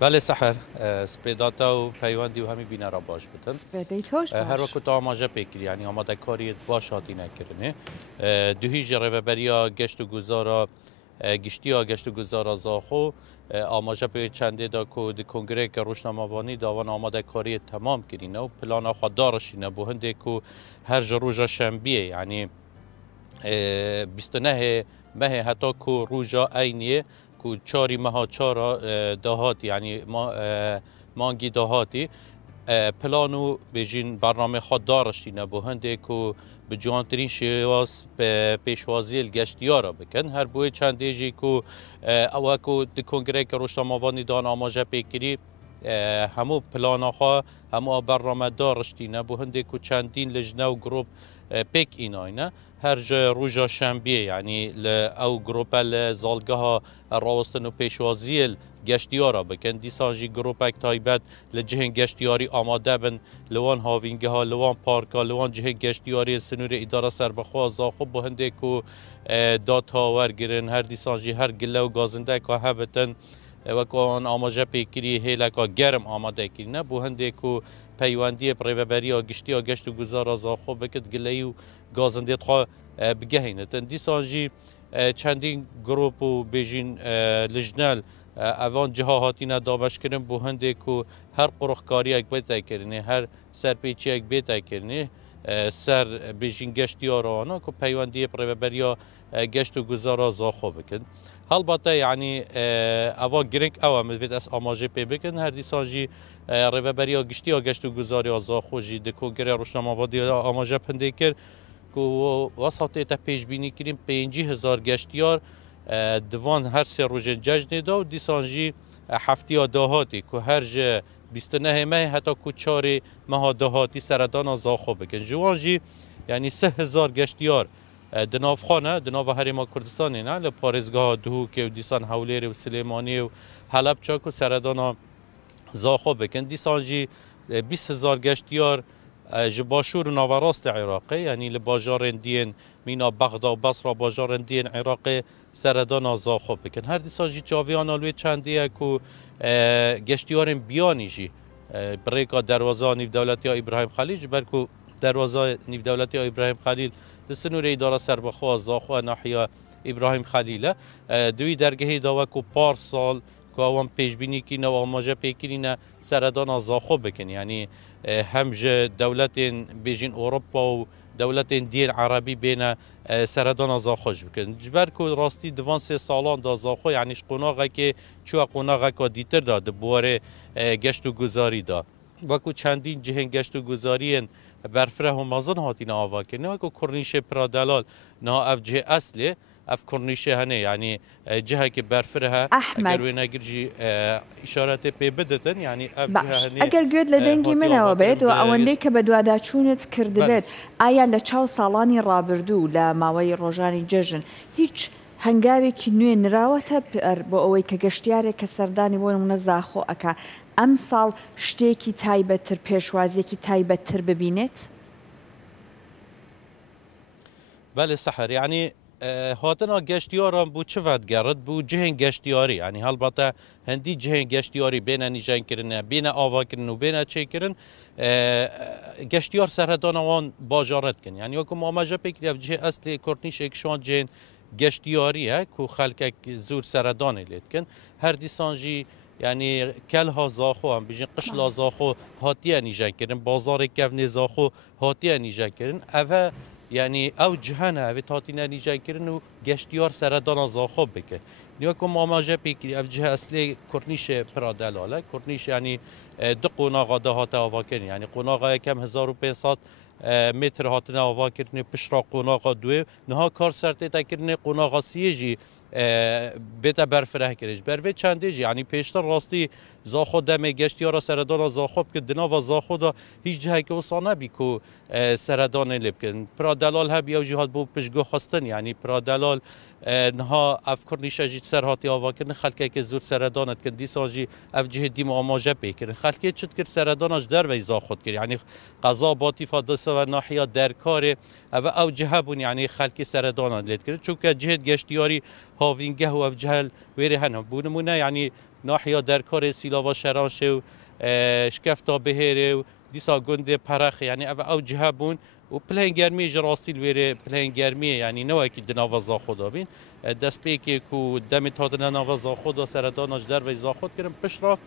بله سحر سپیداتا و پیوندی و همی بینه را باش بتن سپیدی توش باش هر وقت آماجه پیکری یعنی آماده کاری باش هاتی نکرنه دوهی جره بریا گشت و گذارا گشت و گذارا زاخو آماجه به چنده دا که دی کنگره که روشنامه‌وانی داوان آماده کاری تمام کرینه و پلان خود دارشینه بو هنده که هر روزا شنبیه یعنی 29 مه حتی که روزا عینیه که چاری ماه چارا دهات یعنی مانگی دهاتی پلانو بجین برنامه خود دارشتینه بو هنده که به جوانترین شواز پیشوازی الگشتیارا بکن هر بوی چند دیجی که اوه که دی کنگره که روشنامه‌وانی دان آماجه پیکری همو پلان خواه همو برنامه دارشتینه بو هنده که چندین لجنه و گروپ پیک ایناینه هر جا روزا شنبیه یعنی او گروپا لزالگاه راوستن و پیشوازی گشتیارا بکن دیسانجی گروپک تایبت لجهن گشتیاری آماده بن لوان هاوینگه ها لوان پارکا لوان جهن گشتیاری سنور اداره سربخوا زاخب با هنده که دات ها ورگرن هر دیسانجی هر گله و گازنده که هبتن و که آن آماجه پیکری هیلکا گرم آماده کرنه بو هنده که پیوندی پریوبری و گشت و گذار زاخو بکد گلهی و گازنده خواه بگهینه تن دیسانجی چندین گروپ و بیجین لجنال اوان جها هاتینا دابش کرن بو هنده که هر قرخکاری اک بیتا کرنه هر سرپیچی اک بیتا کرنه سر بیجین گشتی آرانا که پیوندی پریوبری گشت و گذار زاخو بکن هالباته یعنی اوا گرنگ او مدوید اس آماجه پی بکن هر دیسانجی ریوبری گشتی و گشت و گذاری زاخو جی ده کنگره روشنامه‌وانی آماجه پنده کرد که وسط تا پیش بینی کریم 5000 گشتیار دوان هر سه روز جشن دا و دیسانجی هفتی دهاتی که هر جه 29 مه حتی که 4 ماه دهاتی سردان زاخو بکن جوانجی یعنی 3000 گشتیار دناف خانه دناف هریما کردستانی نه لپارزگاه دهو که دیسان حولیری و سلیمانی و حلب چاک و سردان زاخو بکن دیسانجی 20000 گشتیار جباشور و ناوراست عراقی یعنی لباجار دین مینا بغدا و بصره باجار دین عراقی سردان زاخو بکن هر دیسانجی چاویان آلوی چندیه که گشتیار بیانی جی بریکا دروازه نیو دولتی ابراهیم خلیل برکو دروازه نیو دولتی ابراهیم خلیل دستنور اداره سربخوا زاخو ناحیه ابراهیم خلیله دوی درگهی داوه که پارسال که اوان پیشبینی کنه و آماجه پیکرینه سردان زاخو بکن یعنی همجه دولت بیجین اوروپا و دولت دین عربی بین سردان زاخوش بکن جبر که راستی دوان 3 سالان دا زاخو یعنی قناغه که چوه قناغه که دیتر دا بواره گشت و گذاری دا وکو چندین جهن گشت و گذاری برفره هم مازن هاتین آوا کنه وکو کرنیش پرادلال نه اف جه اصله اف کرنیشه هنه یعنی جهه که برفره ها اگر وی نگرجی اشارت پی بدتن یعنی اف جهه هنه اگر گوید لدنگی من او بید و اونده که بدواده چونت کرده بید آیا لچاو سالانی رابردو لماوی روژانی جژن هیچ هنگاوی که نوی نراوته با اوی که گشتیاره که سردانی بوی زاخو اکا ام سال شتێکی تایبەتتر پێشوازیەکی تایبەتتر ببینێت؟ بله سحر يعني هاتنا گشتیاران بو چه ود گرد بو جهن گشتیاری يعني هالبته هندی جهن گشتیاری بین نیجان کرنه بین آوا کرن و بین چه کرن گشتیار سرهدان وان باجارت کن يعني وكم آماجه پیکری اف جه اصلی کرنیش اکشان جهن گشتیاریه که خلک زور سرهدان لید کن هر دیسانجی يعني كلها زاخو هم بيجين قشلا زاخو هاتيا نيجان كرن بازار كفن زاخو هاتيا نيجان كرن اوه يعني او جهنه اوه تاتينا نيجان كرن و گشتيار سردان زاخو بكن نيوكم آماجه بيكري اف جه اصلي كورنيش پرادلاله كورنيش يعني دو قناغا ده هاته آوا كرن يعني قناغا كم 1500 متر هاتنا آوا كرن پشرا قناغا دوه نها کار سرته تا كرن قناغا سيجي بیت برفره کردش بروی چندیجی یعنی پیشتر راستی زاخو دم گشتیارا سردان زاخو که دنا و زاخو دا هیچ جهه که وصانه بی که سردان لب کن پرادلال هبی او جهات بو پشگو خواستن یعنی پرادلال نها افکار نیشجیت سرهاتی آوا کردن خلکه که زور سردانت کن دیسانجی اف جهه دیم آماجه پی کردن خلکه چت کرد سردانش در وی زاخود کرد یعنی قضا باتی فادس و ناحیه درکار او جهه بون یعنی خلکی سردانت لید کرد چون که جهه گشتیاری هاوینگه و افجهل ویره هنم بونمونه یعنی ناحیا درکار سیلاوا شرانشه و شکفتا بهره و دیسا گنده پرخ یعنی او جهه بون و پلین گرمی جراستیل ویره پلین گرمی یعنی نوعی که دناوازا خدا بین دست پیکی که دمی تا دناوازا خدا سرداناش در وی زاخود کردن پشرا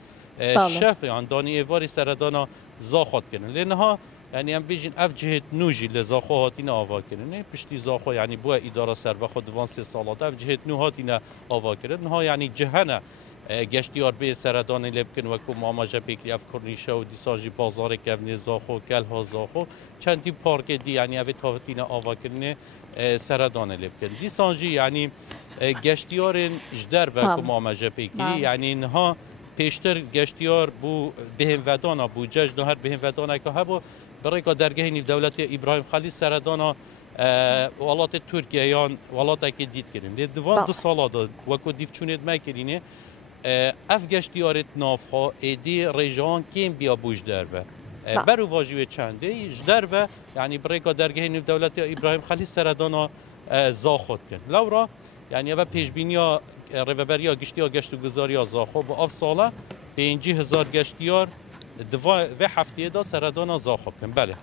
شف یعنی دانی ایواری سردانا زاخود کردن لنها یعنی هم بیشین اف جهت نوجی لزاخو هاتین آوا کردن پشتی زاخو یعنی بو اداره سر بخود دوان 3 سالات اف جهت نو هاتین آوا کردن ها یعنی جهنه گشتیار به سردان لبکن و کو ماماجه پیکری اف کرنیشه و دیساجی بازار کفنی زاخو کل ها زاخو چندی پارک دی یعنی اوی تاوتین آوا کردن سردان لبکن دیسانجی یعنی گشتیار جدر و کو ماماجه پیکری یعنی نها پیشتر گشتیار بو بهم ودانا بو جج هر بهم ودانا که هبو برای که درگاه نیو دولت ابراهیم خلیل سردانا ولات ترکیه یان ولات که دید کردیم دی دوان 2 سالا داد و کو دیف چونید میکرینه اف گشتیارت نافها ایدی ریجان کیم بیا بوش دربه برو واجوی چنده دربه یعنی برای که درگاه نیو دولت ابراهیم خلیل سردانا زاخود کن لورا یعنی اول پیشبینیا روبریا گشتیا گشت و گذاریا زاخو با اف ساله 5000 گشتیار و هفته دا سردانا زاخو کن بله